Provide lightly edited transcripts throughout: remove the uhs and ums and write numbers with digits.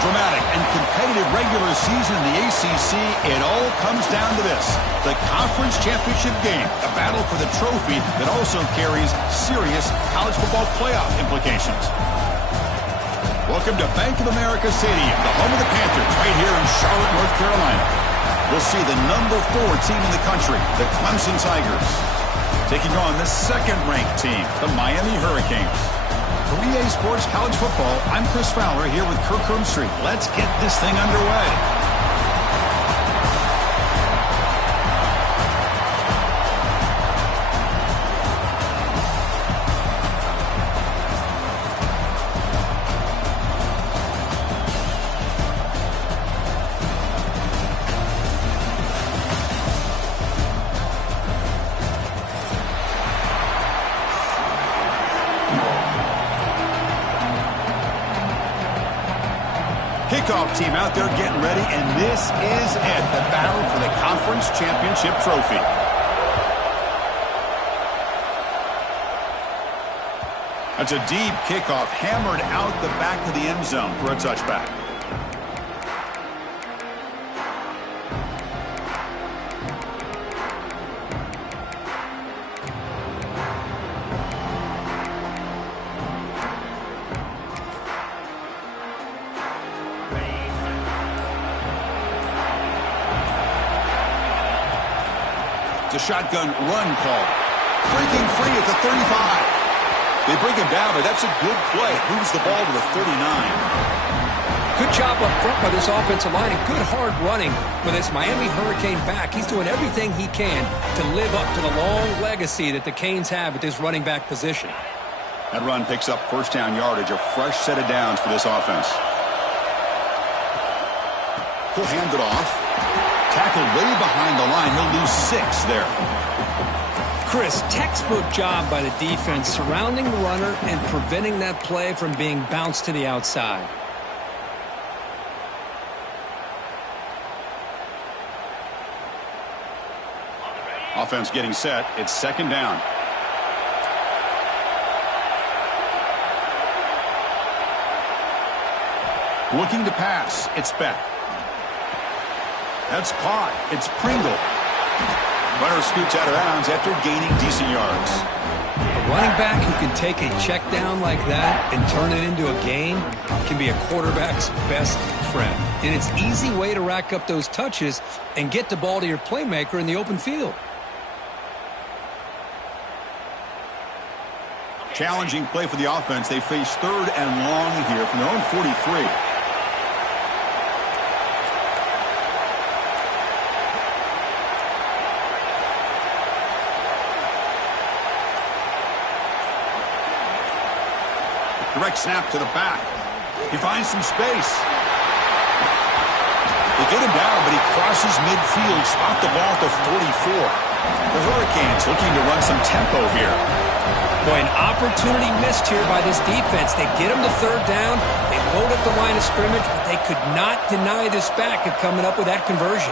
dramatic and competitive regular season in the ACC, it all comes down to this: the conference championship game, a battle for the trophy that also carries serious college football playoff implications. Welcome to Bank of America Stadium, the home of the Panthers, right here in Charlotte, North Carolina. We'll see the number 4 team in the country, the Clemson Tigers, taking on the second-ranked team, the Miami Hurricanes. For EA Sports College Football, I'm Chris Fowler here with Kirk Herbstreit. Let's get this thing underway. Kickoff team out there getting ready, and this is it, the battle for the conference championship trophy. That's a deep kickoff, hammered out the back of the end zone for a touchback. It's a shotgun run call. Breaking free at the 35. They bring him down, but that's a good play. Moves the ball to the 39. Good job up front by this offensive line, and good hard running for this Miami Hurricane back. He's doing everything he can to live up to the long legacy that the Canes have at this running back position. That run picks up first down yardage, a fresh set of downs for this offense. He'll hand it off. Tackled way behind the line. He'll lose 6 there. Chris, textbook job by the defense surrounding the runner and preventing that play from being bounced to the outside. Offense getting set. It's second down. Looking to pass. It's Beck. That's caught. It's Pringle. Runner scoots out of bounds after gaining decent yards. A running back who can take a check down like that and turn it into a gain can be a quarterback's best friend. And it's an easy way to rack up those touches and get the ball to your playmaker in the open field. Challenging play for the offense. They face third and long here from their own 43. Direct snap to the back. He finds some space. They get him down, but he crosses midfield. Spot the ball at the 44. The Hurricanes looking to run some tempo here. Boy, an opportunity missed here by this defense. They get him to third down. They load up the line of scrimmage, but they could not deny this back of coming up with that conversion.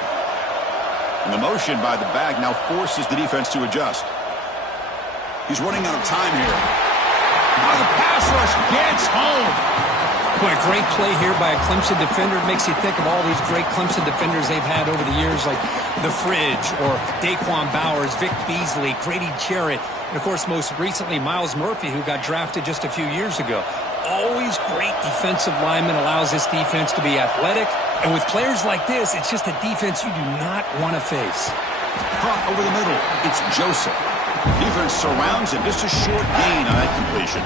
And the motion by the back now forces the defense to adjust. He's running out of time here. Now the pass rush gets home. Boy, a great play here by a Clemson defender. It makes you think of all these great Clemson defenders they've had over the years, like The Fridge or Daquan Bowers, Vic Beasley, Grady Jarrett, and, of course, most recently, Myles Murphy, who got drafted just a few years ago. Always great defensive lineman, allows this defense to be athletic. And with players like this, it's just a defense you do not want to face. Caught over the middle. It's Joseph. Defense surrounds him. Just a short gain on that completion.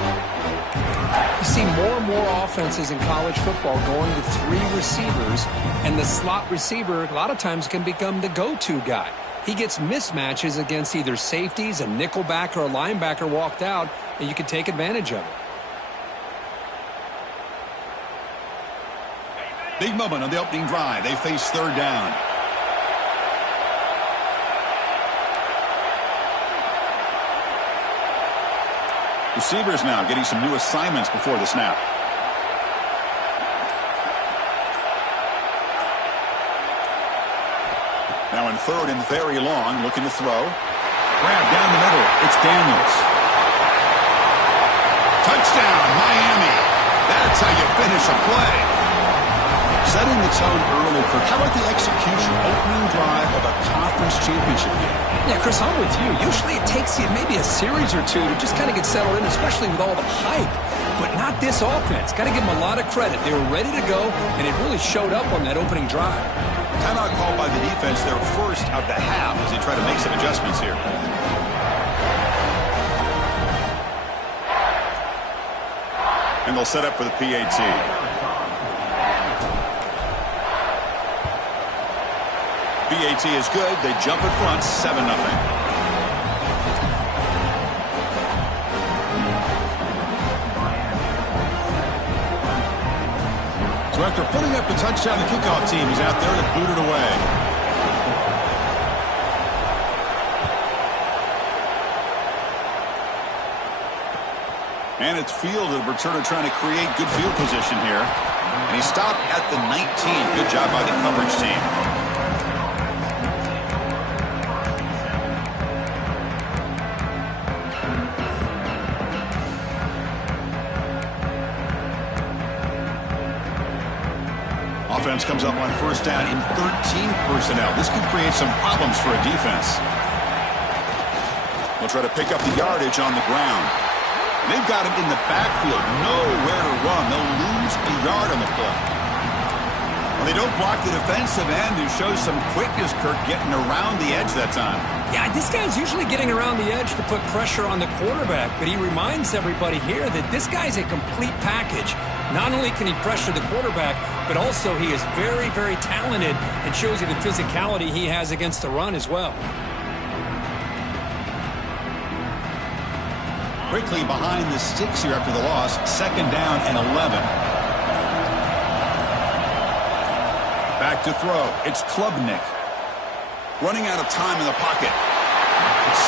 You see more and more offenses in college football going to 3 receivers, and the slot receiver a lot of times can become the go-to guy. He gets mismatches against either safeties, a nickelback, or a linebacker walked out, and you can take advantage of it. Big moment on the opening drive. They face third down. Receivers now getting some new assignments before the snap. Now in third and very long, looking to throw. Grab down the middle. It's Daniels. Touchdown, Miami. That's how you finish a play. Setting the tone early, Kirk. How about the execution? Opening drive of a conference championship game. Yeah, Chris, I'm with you. Usually it takes you maybe a series or two to just kind of get settled in, especially with all the hype. But not this offense. Got to give them a lot of credit. They were ready to go, and it really showed up on that opening drive. Timeout called by the defense, their first of the half, as they try to make some adjustments here. And they'll set up for the PAT. PAT is good. They jump in front, 7-0. So after putting up the touchdown, the kickoff team is out there to boot it away. And it's Field, the returner, trying to create good field position here. And he stopped at the 19. Good job by the coverage team. Offense comes up on first down in 13 personnel. This could create some problems for a defense. We'll try to pick up the yardage on the ground. They've got him in the backfield. Nowhere to run. They'll lose a yard on the play. Well, they don't block the defensive end, who shows some quickness, Kirk, getting around the edge that time. Yeah, this guy's usually getting around the edge to put pressure on the quarterback, but he reminds everybody here that this guy's a complete package. Not only can he pressure the quarterback, but also he is very, very talented and shows you the physicality he has against the run as well. Quickly behind the sticks here after the loss. 2nd down and 11. Back to throw. It's Klubnik. Running out of time in the pocket.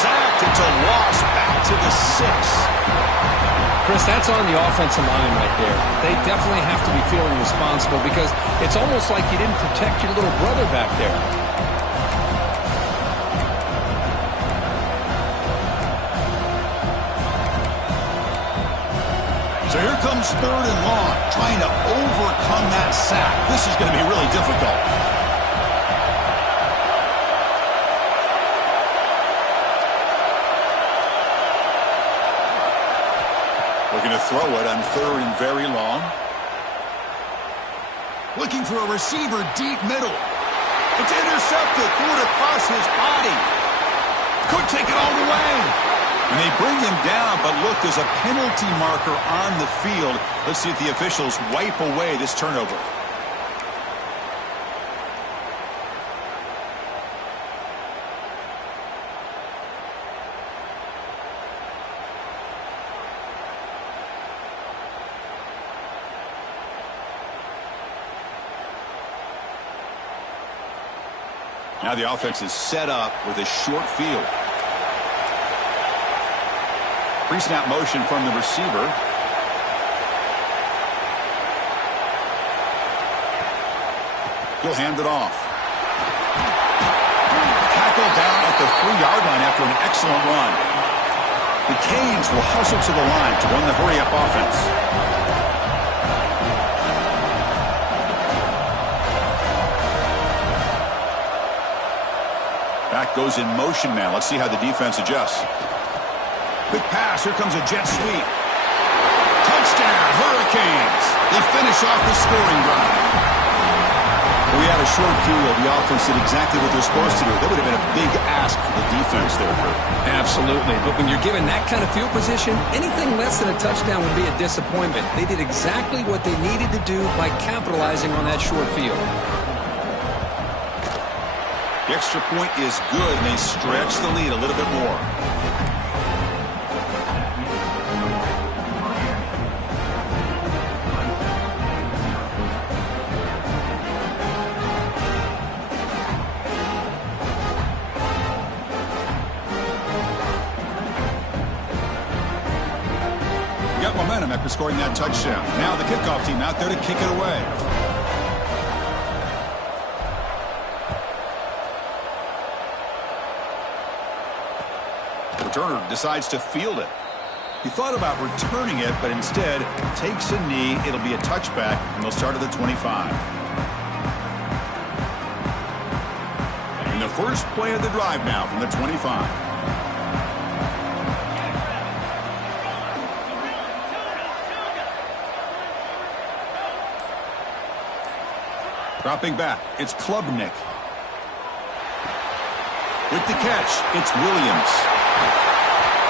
Sacked. It's a loss. Back to the 6. Chris, that's on the offensive line right there. They definitely have to be feeling responsible because it's almost like you didn't protect your little brother back there. So here comes 3rd and long, trying to overcome that sack. This is going to be really difficult. Looking to throw it on 3rd and very long. Looking for a receiver deep middle. It's intercepted. Threw it across his body. Could take it all the way. And they bring him down, but look, there's a penalty marker on the field. Let's see if the officials wipe away this turnover. Now the offense is set up with a short field. Pre-snap motion from the receiver. He'll hand it off. Tackled down at the 3-yard line after an excellent run. The Canes will hustle to the line to run the hurry-up offense. Back goes in motion now. Let's see how the defense adjusts. Quick pass. Here comes a jet sweep. Touchdown, Hurricanes. They finish off the scoring drive. We had a short field. The offense did exactly what they're supposed to do. That would have been a big ask for the defense there, Kurt. Absolutely. But when you're given that kind of field position, anything less than a touchdown would be a disappointment. They did exactly what they needed to do by capitalizing on that short field. The extra point is good, and they stretch the lead a little bit more. We got momentum after scoring that touchdown. Now the kickoff team out there to kick it away. Returner decides to field it. He thought about returning it, but instead takes a knee. It'll be a touchback, and they'll start at the 25. first play of the drive now from the 25. Dropping back, it's Klubnik. With the catch, it's Williams.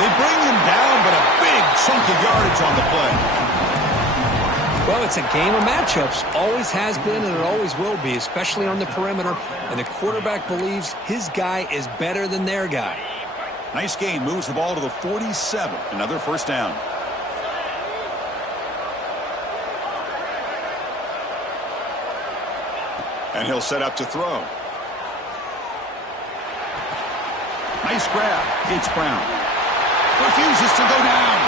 They bring him down, but a big chunk of yardage on the play. Well, it's a game of matchups. Always has been, and it always will be, especially on the perimeter. And the quarterback believes his guy is better than their guy. Nice game. Moves the ball to the 47. Another first down. And he'll set up to throw. Nice grab. It's Brown. Refuses to go down.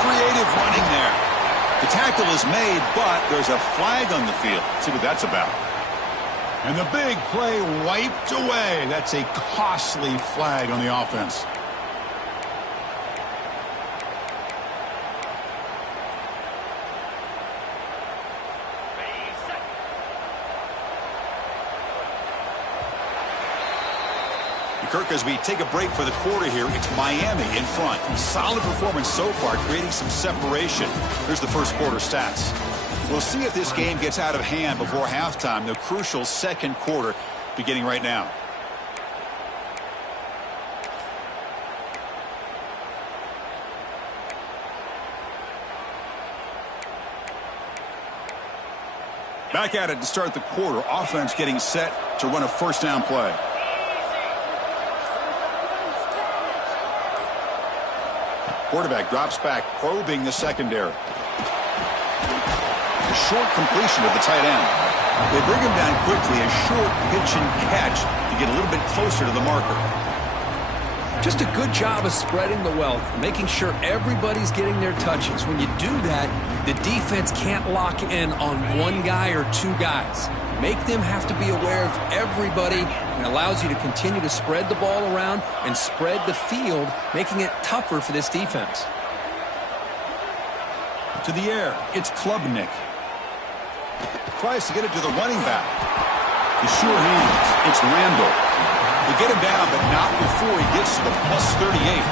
Creative running there. The tackle is made, but there's a flag on the field. Let's see what that's about. And the big play wiped away. That's a costly flag on the offense. Kirk, as we take a break for the quarter here, it's Miami in front. Solid performance so far, creating some separation. Here's the first quarter stats. We'll see if this game gets out of hand before halftime. The crucial second quarter beginning right now. Back at it to start the quarter. Offense getting set to run a first down play. Quarterback drops back, probing the secondary. A short completion to the tight end. They bring him down quickly, a short pitch and catch to get a little bit closer to the marker. Just a good job of spreading the wealth, making sure everybody's getting their touches. When you do that, the defense can't lock in on one guy or two guys. Make them have to be aware of everybody, and allows you to continue to spread the ball around and spread the field, making it tougher for this defense. To the air, it's Klubnik. Tries to get it to the running back. The sure hands, it's Randall. They get him down, but not before he gets to the plus 38.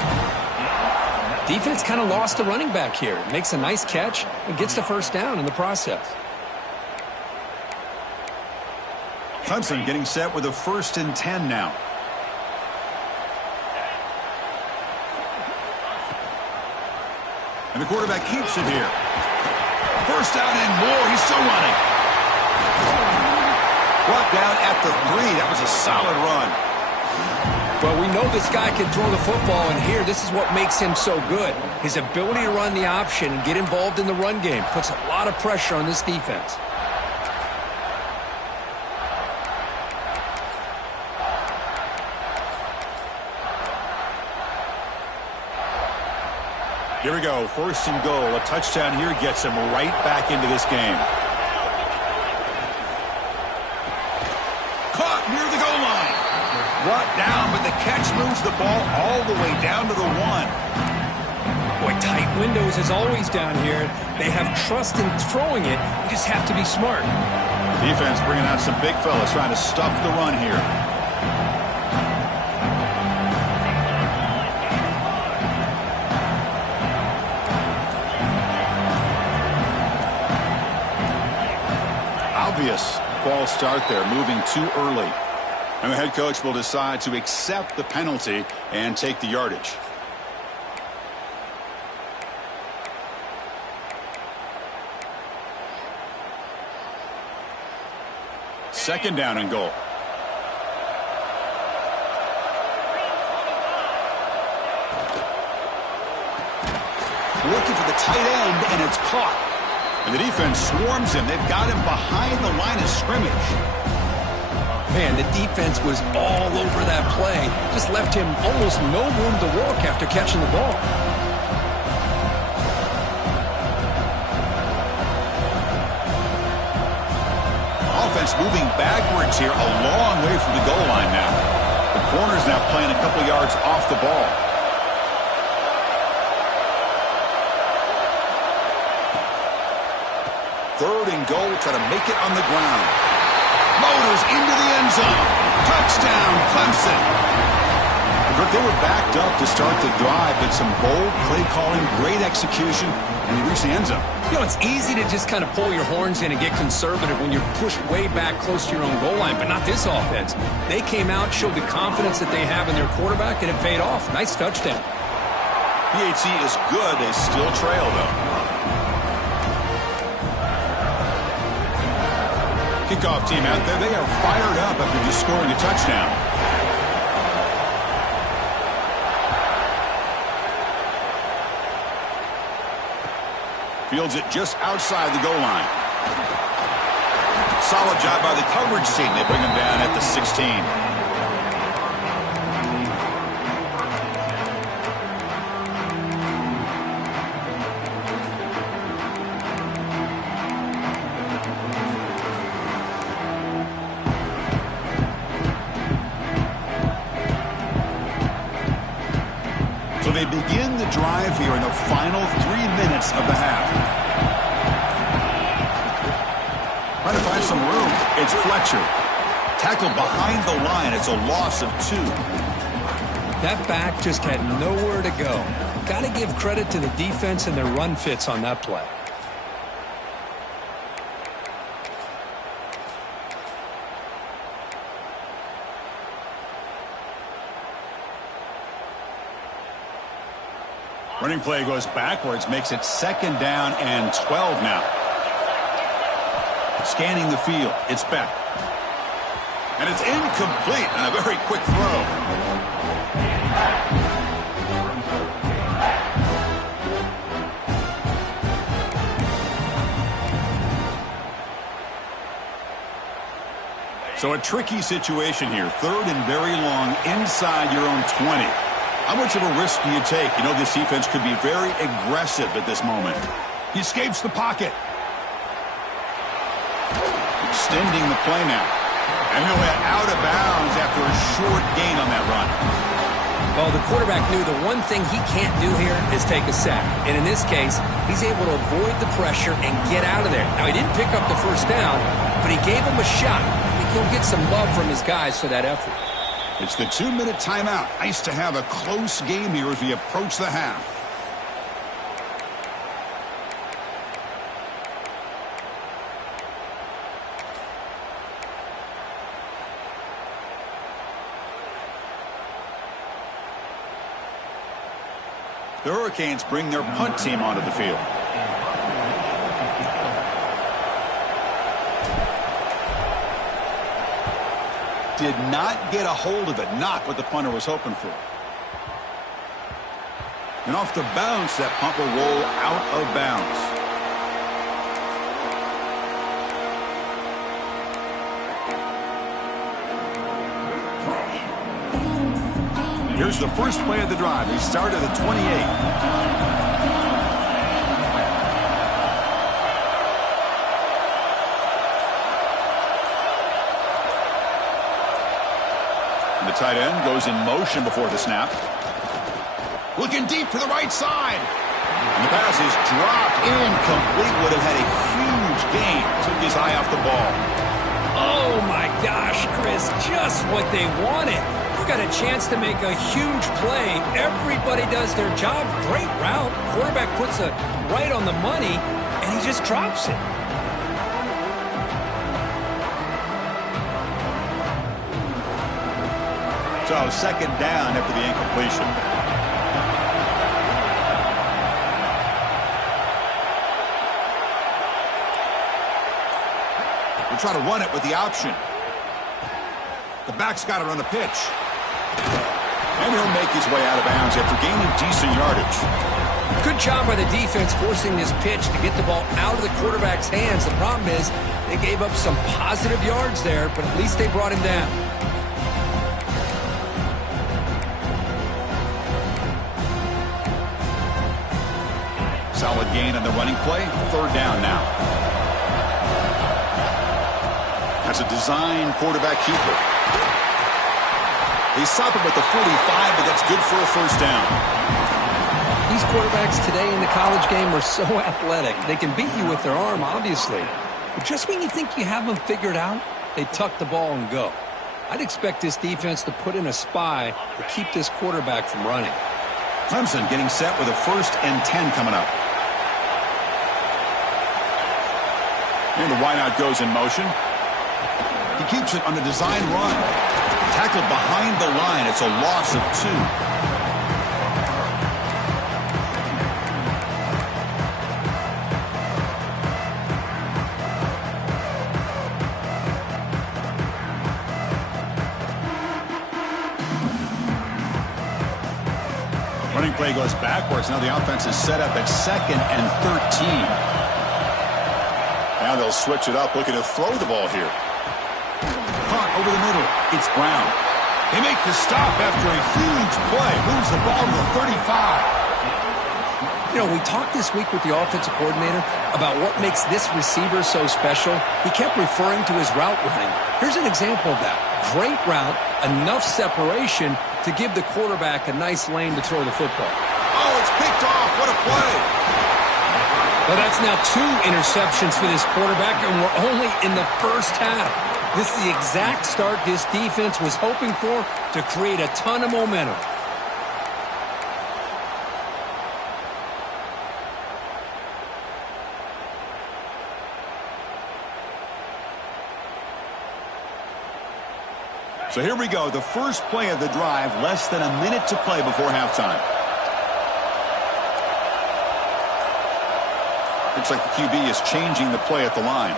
Defense kind of lost the running back here. Makes a nice catch and gets the first down in the process. Hudson getting set with a 1st and 10 now. And the quarterback keeps it here. First down and more. He's still running. Brought down at the 3. That was a solid run. Well, we know this guy can throw the football, and here, this is what makes him so good. His ability to run the option and get involved in the run game puts a lot of pressure on this defense. Here we go, 1st and goal. A touchdown here gets him right back into this game. Caught near the goal line. Brought down, but the catch moves the ball all the way down to the 1. Boy, tight windows as always down here. They have trust in throwing it. You just have to be smart. Defense bringing out some big fellas trying to stuff the run here. Obvious false start there, moving too early. And the head coach will decide to accept the penalty and take the yardage. Second down and goal. Looking for the tight end, and it's caught. And the defense swarms him. They've got him behind the line of scrimmage. Man, the defense was all over that play. Just left him almost no room to walk after catching the ball. Offense moving backwards here, a long way from the goal line now. The corner's now playing a couple yards off the ball. Third and goal, try to make it on the ground. Motors into the end zone. Touchdown, Clemson. But they were backed up to start the drive, but some bold play calling, great execution, and they reached the end zone. You know, it's easy to just kind of pull your horns in and get conservative when you're pushed way back close to your own goal line, but not this offense. They came out, showed the confidence that they have in their quarterback, and it paid off. Nice touchdown. PAT is good. They still trail, though. Kickoff team out there. They are fired up after just scoring a touchdown. Fields it just outside the goal line. Solid job by the coverage team. They bring him down at the 16. So they begin the drive here in the final 3 minutes of the half. Trying to find some room. It's Fletcher. Tackled behind the line. It's a loss of 2. That back just had nowhere to go. Got to give credit to the defense and their run fits on that play. Running play goes backwards, makes it 2nd down and 12 now. Scanning the field, it's Beck. And it's incomplete on a very quick throw. So a tricky situation here. 3rd and very long inside your own 20. How much of a risk do you take? You know, this defense could be very aggressive at this moment. He escapes the pocket. Extending the play now. And he'll head out of bounds after a short gain on that run. Well, the quarterback knew the one thing he can't do here is take a sack. And in this case, he's able to avoid the pressure and get out of there. Now, he didn't pick up the 1st down, but he gave him a shot. I think he'll get some love from his guys for that effort. It's the 2-minute timeout. Nice to have a close game here as we approach the half. The Hurricanes bring their punt team onto the field. Did not get a hold of it. Not what the punter was hoping for. And off the bounce, that punt will roll out of bounds. Here's the first play of the drive. He started at 28. The tight end goes in motion before the snap. Looking deep to the right side. And the pass is dropped incomplete. Would have had a huge gain. Took his eye off the ball. Oh, my gosh, Chris. Just what they wanted. You've got a chance to make a huge play. Everybody does their job. Great route. Quarterback puts it right on the money, and he just drops it. So 2nd down after the incompletion. We'll try to run it with the option. The back's got it on the pitch. And he'll make his way out of bounds after gaining decent yardage. Good job by the defense forcing this pitch to get the ball out of the quarterback's hands. The problem is they gave up some positive yards there, but at least they brought him down. Solid gain on the running play. 3rd down now. That's a design quarterback keeper. They stop him at the 45, but that's good for a 1st down. These quarterbacks today in the college game are so athletic. They can beat you with their arm, obviously. But just when you think you have them figured out, they tuck the ball and go. I'd expect this defense to put in a spy to keep this quarterback from running. Clemson getting set with a 1st and 10 coming up. And the wideout goes in motion. He keeps it on a design run. Tackled behind the line. It's a loss of 2. Running play goes backwards. Now the offense is set up at 2nd and 13. Now they'll switch it up, looking to throw the ball here. Caught over the middle. It's Brown. They make the stop after a huge play. Moves the ball to the 35. You know, we talked this week with the offensive coordinator about what makes this receiver so special. He kept referring to his route running. Here's an example of that. Great route, enough separation to give the quarterback a nice lane to throw the football. Oh, it's picked off. What a play. Well, that's now 2 interceptions for this quarterback, and we're only in the first half. This is the exact start this defense was hoping for to create a ton of momentum. So here we go, the first play of the drive, less than a minute to play before halftime. Looks like the QB is changing the play at the line.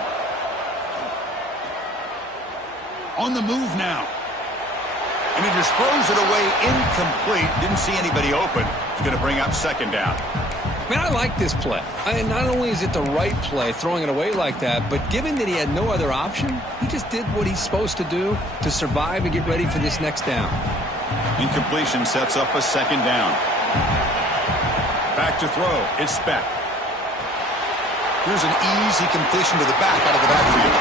On the move now. And he just throws it away incomplete. Didn't see anybody open. He's going to bring up 2nd down. Man, I like this play. Not only is it the right play, throwing it away like that, but given that he had no other option, he just did what he's supposed to do to survive and get ready for this next down. Incompletion sets up a 2nd down. Back to throw. It's Speck. Here's an easy completion to the back out of the backfield.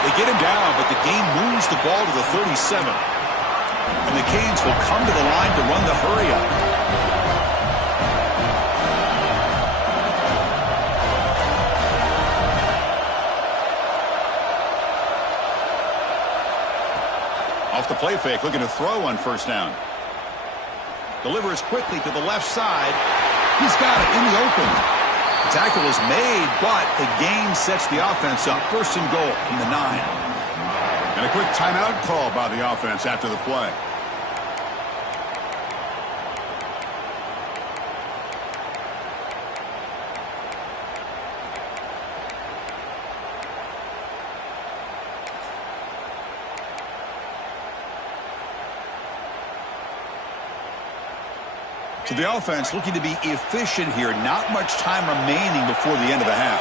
They get him down, but the game moves the ball to the 37. And the Canes will come to the line to run the hurry-up. Off the play fake, looking to throw on 1st down. Delivers quickly to the left side. He's got it in the open. The tackle is made, but the gain sets the offense up. 1st and goal from the 9. And a quick timeout call by the offense after the play. So the offense looking to be efficient here. Not much time remaining before the end of the half.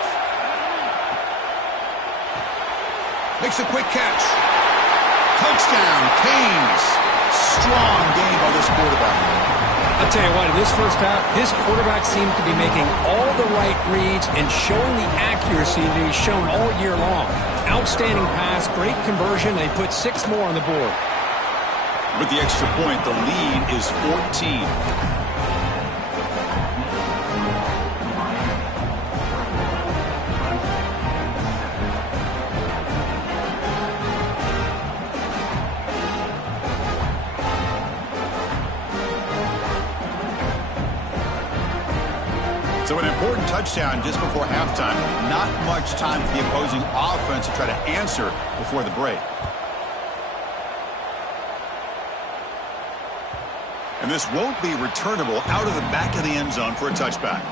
Makes a quick catch. Touchdown, Canes. Strong game by this quarterback. I'll tell you what, in this first half, this quarterback seems to be making all the right reads and showing the accuracy that he's shown all year long. Outstanding pass, great conversion. They put 6 more on the board. With the extra point, the lead is 14. So an important touchdown just before halftime. Not much time for the opposing offense to try to answer before the break. And this won't be returnable out of the back of the end zone for a touchback.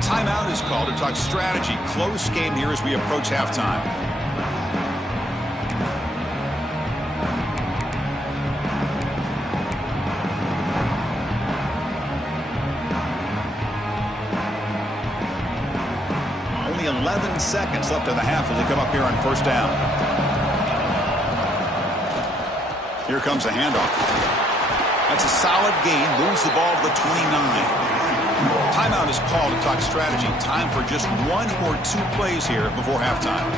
Timeout is called to talk strategy. Close game here as we approach halftime. Only 11 seconds left in the half as they come up here on 1st down. Here comes a handoff. That's a solid gain. Moves the ball to the 29. Timeout is called to talk strategy. Time for just 1 or 2 plays here before halftime.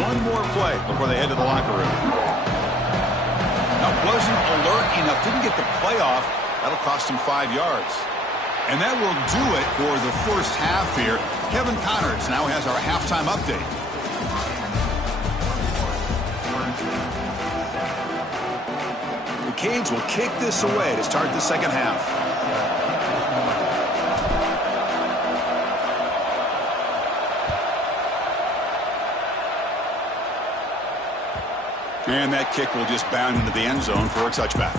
One more play before they head to the locker room. Now, wasn't alert enough, didn't get the play off. That'll cost him 5 yards. And that will do it for the first half here. Kevin Connors now has our halftime update. The Canes will kick this away to start the second half. And that kick will just bound into the end zone for a touchback.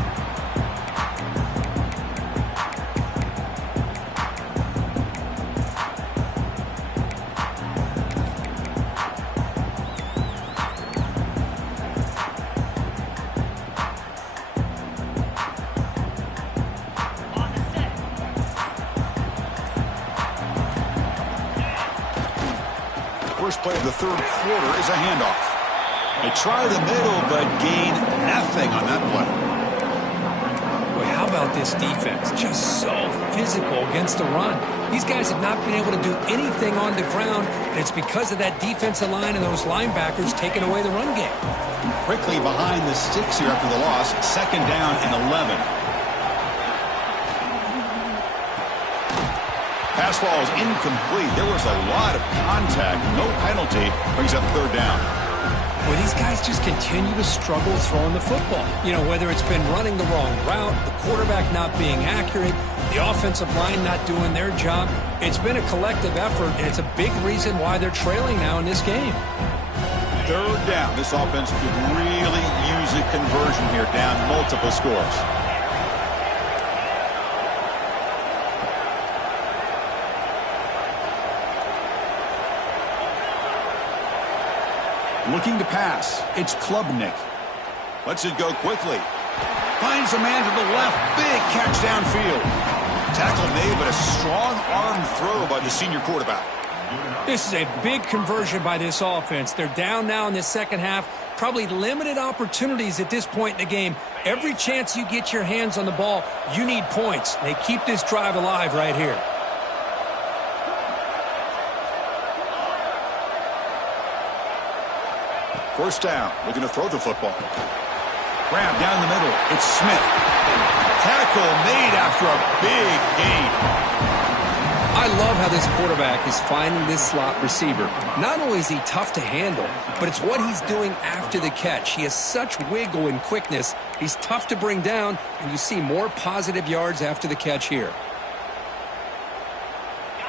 First play of the third quarter is a handoff. They try the middle, but gain nothing on that play. Boy, how about this defense? Just so physical against the run. These guys have not been able to do anything on the ground, and it's because of that defensive line and those linebackers taking away the run game. Quickly behind the sticks here after the loss. 2nd down and 11. Pass ball is incomplete. There was a lot of contact. No penalty. Brings up 3rd down. Well, these guys just continue to struggle throwing the football. You know, whether it's been running the wrong route, the quarterback not being accurate, the offensive line not doing their job. It's been a collective effort, and it's a big reason why they're trailing now in this game. 3rd down. This offense could really use a conversion here, down multiple scores. Looking to pass. It's Klubnik. Lets it go quickly. Finds a man to the left. Big catch downfield. Tackle made, but a strong arm throw by the senior quarterback. This is a big conversion by this offense. They're down now in the second half. Probably limited opportunities at this point in the game. Every chance you get your hands on the ball, you need points. They keep this drive alive right here. First down, looking to throw the football. Grab down the middle. It's Smith. Tackle made after a big gain. I love how this quarterback is finding this slot receiver. Not only is he tough to handle, but it's what he's doing after the catch. He has such wiggle and quickness. He's tough to bring down, and you see more positive yards after the catch here.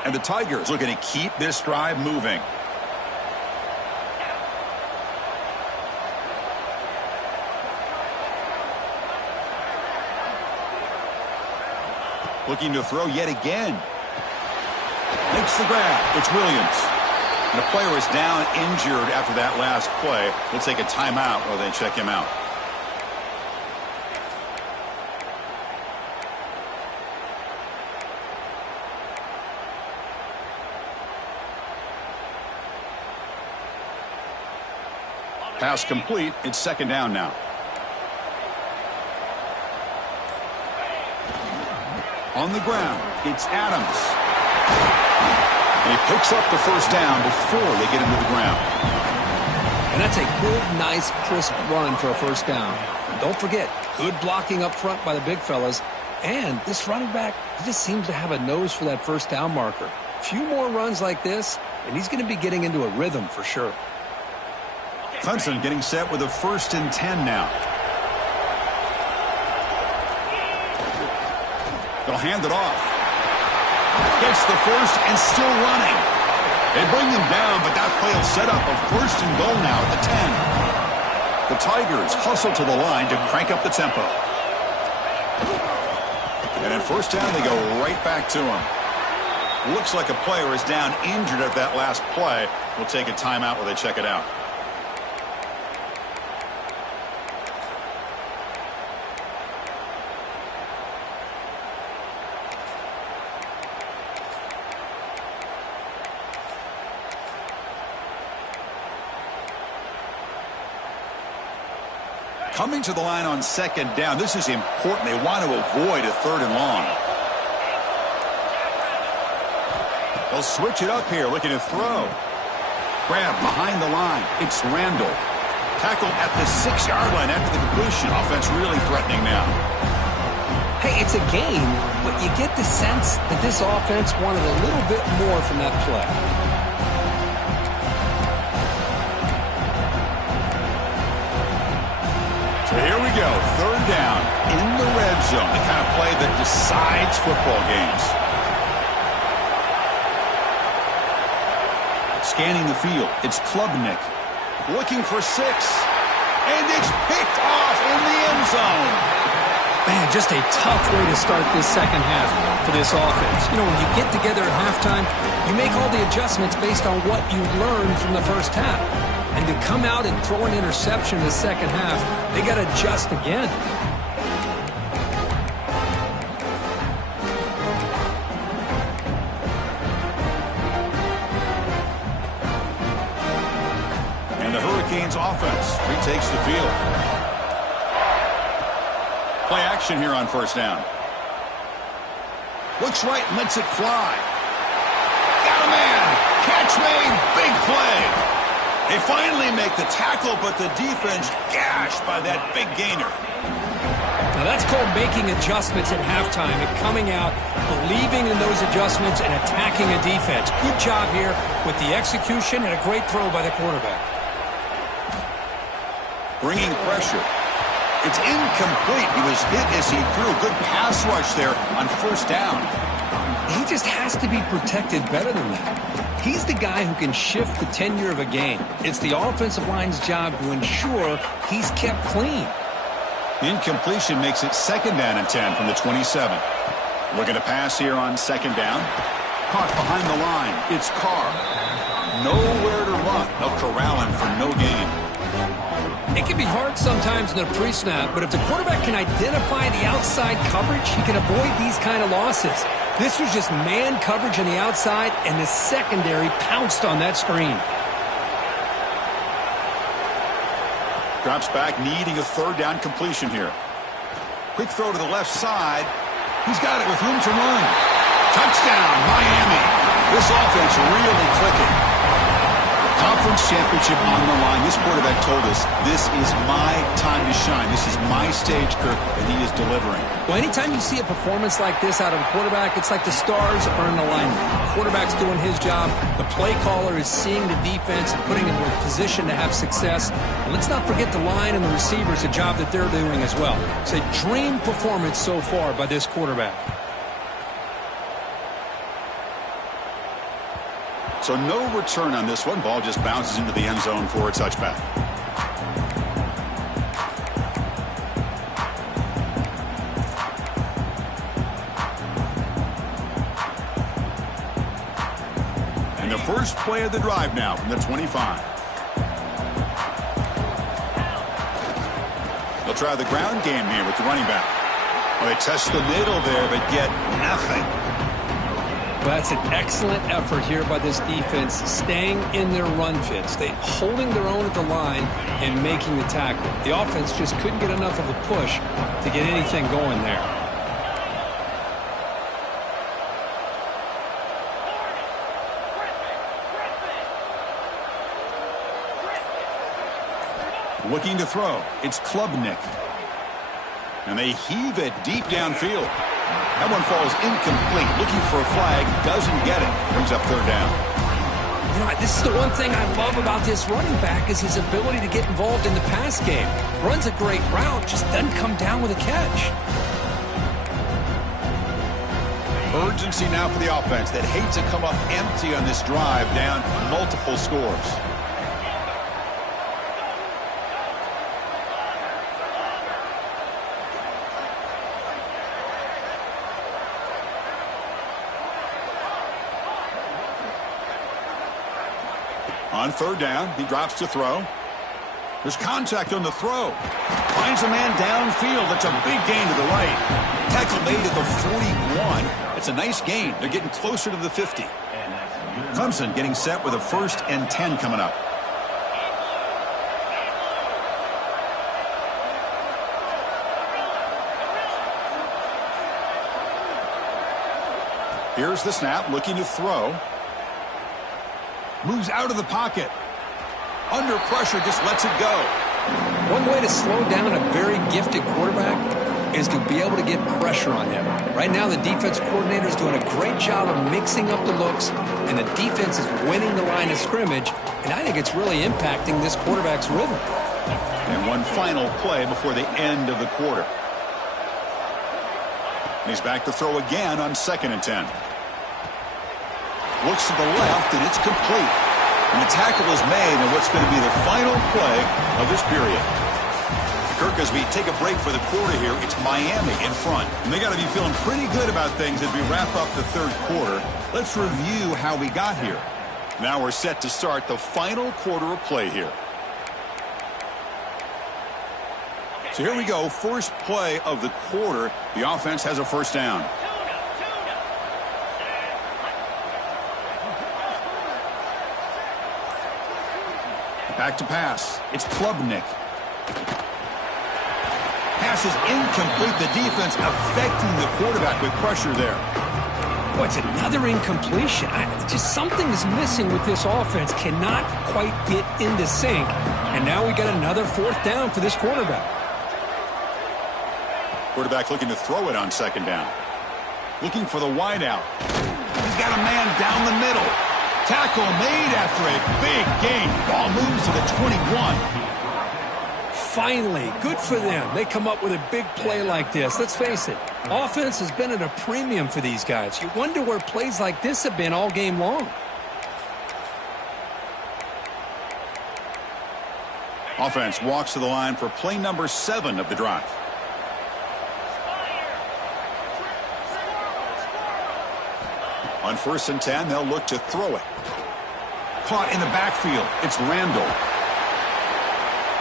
And the Tigers looking to keep this drive moving. Looking to throw yet again. Makes the grab. It's Williams. And the player is down injured after that last play. We'll take a timeout while they check him out. Pass complete. It's 2nd down now. On the ground, it's Adams. And he picks up the first down before they get into the ground. And that's a good, nice, crisp run for a first down. And don't forget, good blocking up front by the big fellas. And this running back, he just seems to have a nose for that first down marker. A few more runs like this, and he's going to be getting into a rhythm for sure. Clemson getting set with a 1st and 10 now. They'll hand it off. Gets the first and still running. They bring them down, but that play will set up a 1st and goal now at the 10. The Tigers hustle to the line to crank up the tempo. And at 1st down, they go right back to him. Looks like a player is down injured at that last play. We'll take a timeout while they check it out. Coming to the line on second down. This is important. They want to avoid a 3rd and long. They'll switch it up here, looking to throw. Grab behind the line. It's Randall. Tackle at the 6-yard line after the completion. Offense really threatening now. Hey, it's a game, but you get the sense that this offense wanted a little bit more from that play. So here we go, 3rd down in the red zone, the kind of play that decides football games. Scanning the field, it's Klubnik. Looking for 6. And it's picked off in the end zone. Man, just a tough way to start this second half for this offense. You know, when you get together at halftime, you make all the adjustments based on what you learned from the first half. And to come out and throw an interception in the second half, they got to adjust again. And the Hurricanes offense retakes the field. Play action here on 1st down. Looks right and lets it fly. Got a man. Catch made. Big play. They finally make the tackle, but the defense gashed by that big gainer. Now that's called making adjustments at halftime and coming out, believing in those adjustments and attacking a defense. Good job here with the execution and a great throw by the quarterback. Bringing pressure. It's incomplete. He was hit as he threw. Good pass rush there on 1st down. He just has to be protected better than that. He's the guy who can shift the tenure of a game. It's the offensive line's job to ensure he's kept clean. Incompletion makes it 2nd down and 10 from the 27. Looking to pass here on 2nd down. Caught behind the line. It's Carr. Nowhere to run. They'll corral him for no gain. It can be hard sometimes in the pre-snap, but if the quarterback can identify the outside coverage, he can avoid these kind of losses. This was just man coverage on the outside, and the secondary pounced on that screen. Drops back, needing a 3rd down completion here. Quick throw to the left side. He's got it with room to run. Touchdown, Miami. This offense really clicking. Conference championship on the line. This quarterback told us, this is my time to shine. This is my stage, Kirk, and he is delivering. Well, anytime you see a performance like this out of a quarterback, it's like the stars are in alignment. The quarterback's doing his job. The play caller is seeing the defense and putting him in a position to have success. And let's not forget the line and the receivers, the job that they're doing as well. It's a dream performance so far by this quarterback. So no return on this one. Ball just bounces into the end zone for a touchback. And the first play of the drive now from the 25. They'll try the ground game here with the running back. Well, they test the middle there, but get nothing. That's an excellent effort here by this defense, staying in their run fits. They holding their own at the line and making the tackle. The offense just couldn't get enough of a push to get anything going there. Looking to throw. It's Klubnik. And they heave it deep downfield. That one falls incomplete. Looking for a flag. Doesn't get it. Brings up 3rd down. You know, this is the one thing I love about this running back is his ability to get involved in the pass game. Runs a great route, just doesn't come down with a catch. Urgency now for the offense that hate to come up empty on this drive, down multiple scores. On 3rd down, he drops to throw. There's contact on the throw. Finds a man downfield. That's a big gain to the right. Tackle made at the 41. It's a nice gain. They're getting closer to the 50. Clemson getting set with a 1st and 10 coming up. Here's the snap, looking to throw. Moves out of the pocket. Under pressure, just lets it go. One way to slow down a very gifted quarterback is to be able to get pressure on him. Right now, the defense coordinator is doing a great job of mixing up the looks, and the defense is winning the line of scrimmage, and I think it's really impacting this quarterback's rhythm. And one final play before the end of the quarter. And he's back to throw again on 2nd and 10. Looks to the left, and it's complete. And the tackle is made in what's going to be the final play of this period. Kirk, as we take a break for the quarter here, it's Miami in front. And they got to be feeling pretty good about things as we wrap up the 3rd quarter. Let's review how we got here. Now we're set to start the final quarter of play here. So here we go, first play of the quarter. The offense has a first down. Back to pass. It's Klubnik. Pass is incomplete. The defense affecting the quarterback with pressure there. Oh, it's another incompletion. Just something is missing with this offense. Cannot quite get into sync. And now we got another 4th down for this quarterback. Quarterback looking to throw it on 2nd down. Looking for the wide out. He's got a man down the middle. Tackle made after a big gain. Ball moves to the 21. Finally, good for them. They come up with a big play like this. Let's face it, offense has been at a premium for these guys. You wonder where plays like this have been all game long. Offense walks to the line for play number 7 of the drive. On 1st and 10, they'll look to throw it. Caught in the backfield. It's Randall.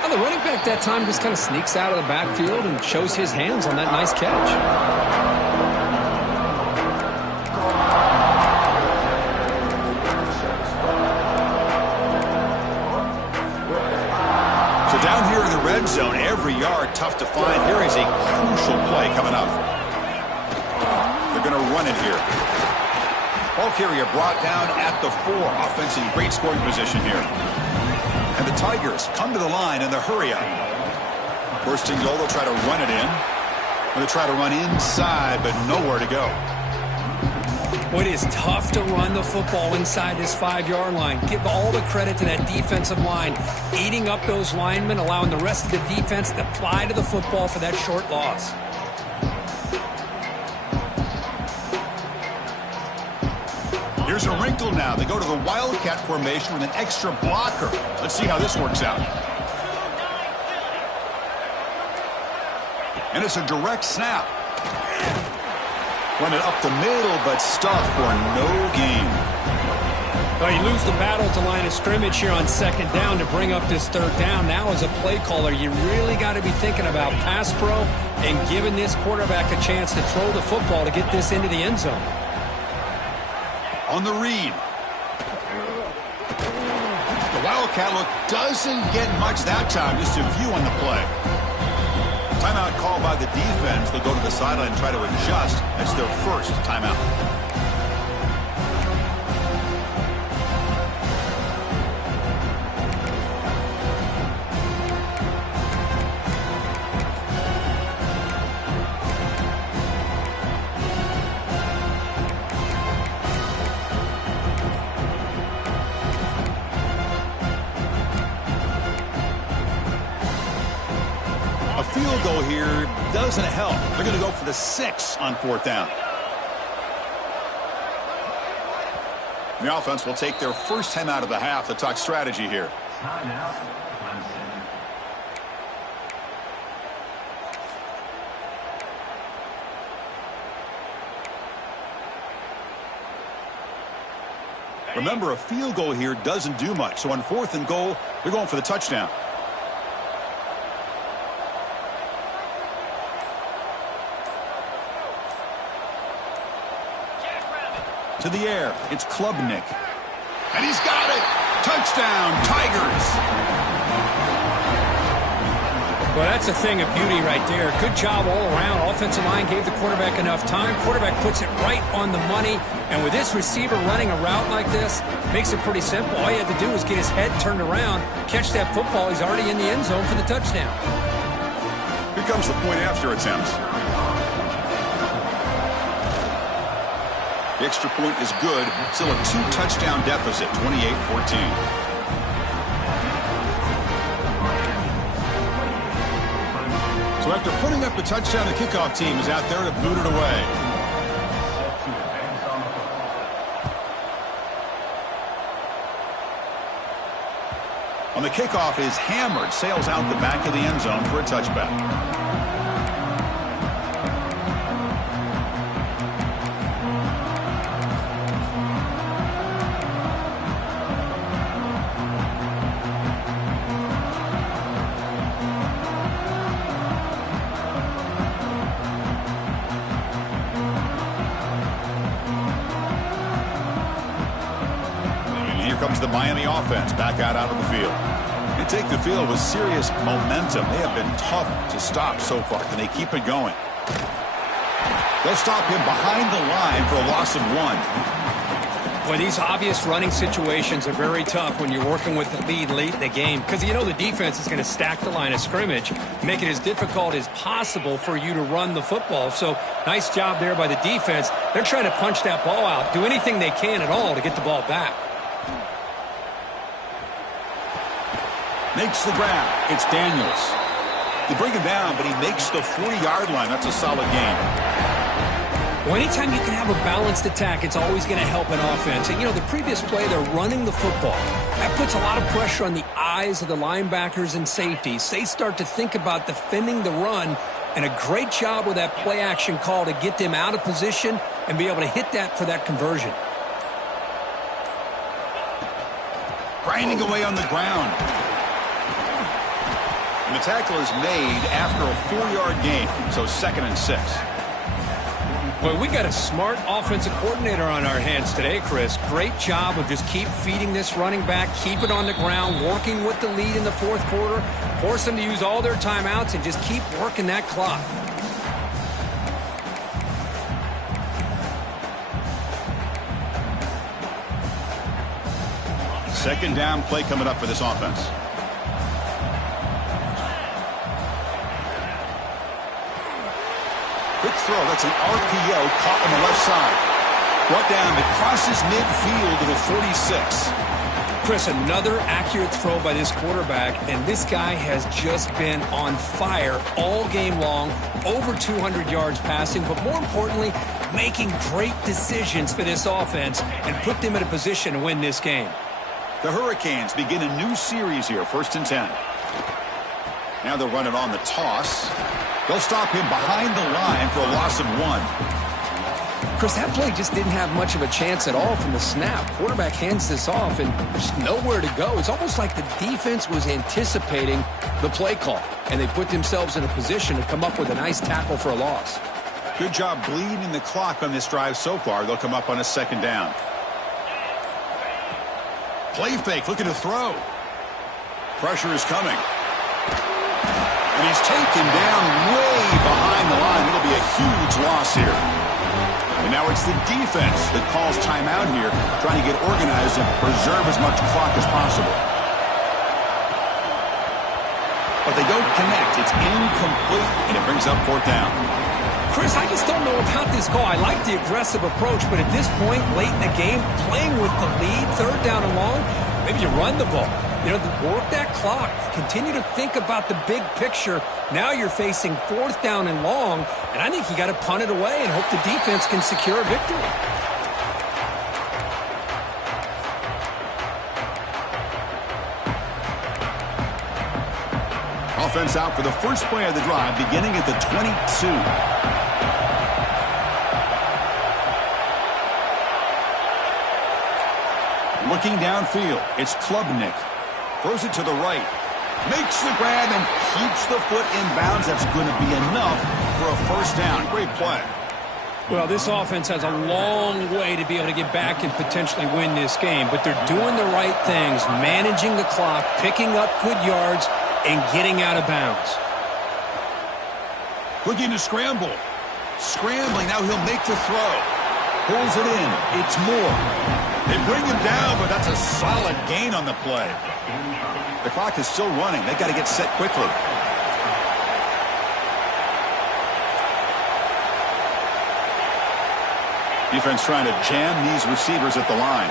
Well, the running back that time just kind of sneaks out of the backfield and shows his hands on that nice catch. So down here in the red zone, every yard tough to find. Here is a crucial play coming up. They're going to run it here. Ball carrier brought down at the 4. Offense in great scoring position here. And the Tigers come to the line in the hurry up. 1st and goal, they'll try to run it in. They'll try to run inside, but nowhere to go. Well, it is tough to run the football inside this 5-yard line. Give all the credit to that defensive line, eating up those linemen, allowing the rest of the defense to fly to the football for that short loss. Here's a wrinkle now. They go to the Wildcat formation with an extra blocker. Let's see how this works out. And it's a direct snap. Run it up the middle, but stuffed for no gain. Well, you lose the battle to line of scrimmage here on 2nd down to bring up this 3rd down. Now as a play caller, you really got to be thinking about pass pro and giving this quarterback a chance to throw the football to get this into the end zone. On the read. The Wildcat look doesn't get much that time. Just a few on the play. Timeout called by the defense. They'll go to the sideline and try to adjust. That's their first timeout. A field goal here doesn't help. They're going to go for the 6 on 4th down. The offense will take their first time out of the half to talk strategy here. Remember, a field goal here doesn't do much. So on 4th and goal, they're going for the touchdown. To the air, it's Klubnik. And he's got it! Touchdown, Tigers! Well, that's a thing of beauty right there. Good job all around. Offensive line gave the quarterback enough time. Quarterback puts it right on the money. And with this receiver running a route like this, makes it pretty simple. All you had to do was get his head turned around, catch that football. He's already in the end zone for the touchdown. Here comes the point after attempt. The extra point is good. Still a 2-touchdown deficit, 28-14. So after putting up the touchdown, the kickoff team is out there to boot it away. On the kickoff is hammered, sails out the back of the end zone for a touchback. Comes the Miami offense back out of the field. They take the field with serious momentum. They have been tough to stop so far. Can they keep it going? They'll stop him behind the line for a loss of 1. Well, these obvious running situations are very tough when you're working with the lead late in the game because you know the defense is going to stack the line of scrimmage, make it as difficult as possible for you to run the football. So nice job there by the defense. They're trying to punch that ball out, do anything they can at all to get the ball back. Makes the grab. It's Daniels. They bring him down, but he makes the 40-yard line. That's a solid gain. Well, anytime you can have a balanced attack, it's always going to help an offense. And, you know, the previous play, they're running the football. That puts a lot of pressure on the eyes of the linebackers and safeties. They start to think about defending the run, and a great job with that play-action call to get them out of position and be able to hit that for that conversion. Grinding away on the ground. And the tackle is made after a 4-yard gain, so 2nd and 6. Well, we got a smart offensive coordinator on our hands today, Chris. Great job of just keep feeding this running back, keep it on the ground, working with the lead in the 4th quarter, force them to use all their timeouts, and just keep working that clock. Second down play coming up for this offense. Quick throw. That's an RPO caught on the left side. Brought down that crosses midfield to the 46. Chris, another accurate throw by this quarterback, and this guy has just been on fire all game long, over 200 yards passing, but more importantly, making great decisions for this offense and put them in a position to win this game. The Hurricanes begin a new series here, 1st and 10. Now they'll run it on the toss. They'll stop him behind the line for a loss of 1. Chris, that play just didn't have much of a chance at all from the snap. Quarterback hands this off, and there's nowhere to go. It's almost like the defense was anticipating the play call, and they put themselves in a position to come up with a nice tackle for a loss. Good job bleeding the clock on this drive so far. They'll come up on a 2nd down. Play fake, looking to throw. Pressure is coming. And he's taken down way behind the line. It'll be a huge loss here. And now it's the defense that calls timeout here, trying to get organized and preserve as much clock as possible. But they don't connect. It's incomplete, and it brings up 4th down. Chris, I just don't know about this call. I like the aggressive approach, but at this point, late in the game, playing with the lead, 3rd down and long, maybe you run the ball. You know, work that clock. Continue to think about the big picture. Now you're facing 4th down and long, and I think you got to punt it away and hope the defense can secure a victory. Offense out for the first play of the drive, beginning at the 22. Looking downfield, it's Klubnik. Throws it to the right. Makes the grab and keeps the foot in bounds. That's going to be enough for a 1st down. Great play. Well, this offense has a long way to be able to get back and potentially win this game, but they're doing the right things, managing the clock, picking up good yards, and getting out of bounds. Looking to scramble. Scrambling, now he'll make the throw. Pulls it in. It's Moore. They bring him down, but that's a solid gain on the play. The clock is still running. They've got to get set quickly. Defense trying to jam these receivers at the line.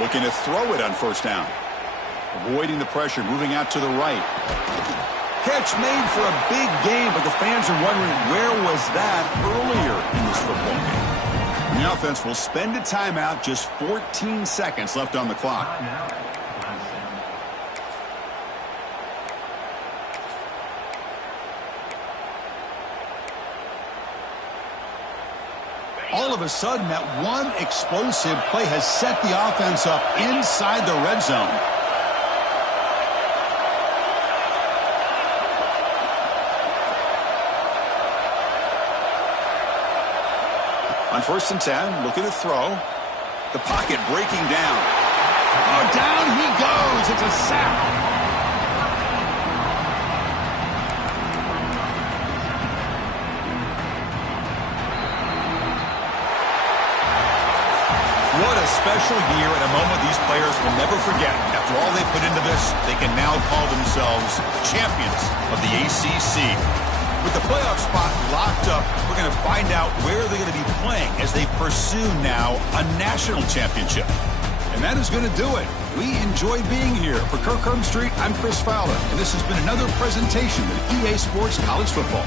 Looking to throw it on first down. Avoiding the pressure, moving out to the right. Catch made for a big gain, but the fans are wondering where was that earlier in this football game. The offense will spend a timeout, just 14 seconds left on the clock. All of a sudden, that one explosive play has set the offense up inside the red zone. On 1st and 10, looking to throw. The pocket breaking down. Oh, down he goes. It's a sack. What a special year and a moment these players will never forget. After all they put into this, they can now call themselves champions of the ACC. With the playoff spot locked up, we're going to find out where they're going to be playing as they pursue now a national championship. And that is going to do it. We enjoyed being here. For Kirk Street, I'm Chris Fowler, and this has been another presentation of EA Sports College Football.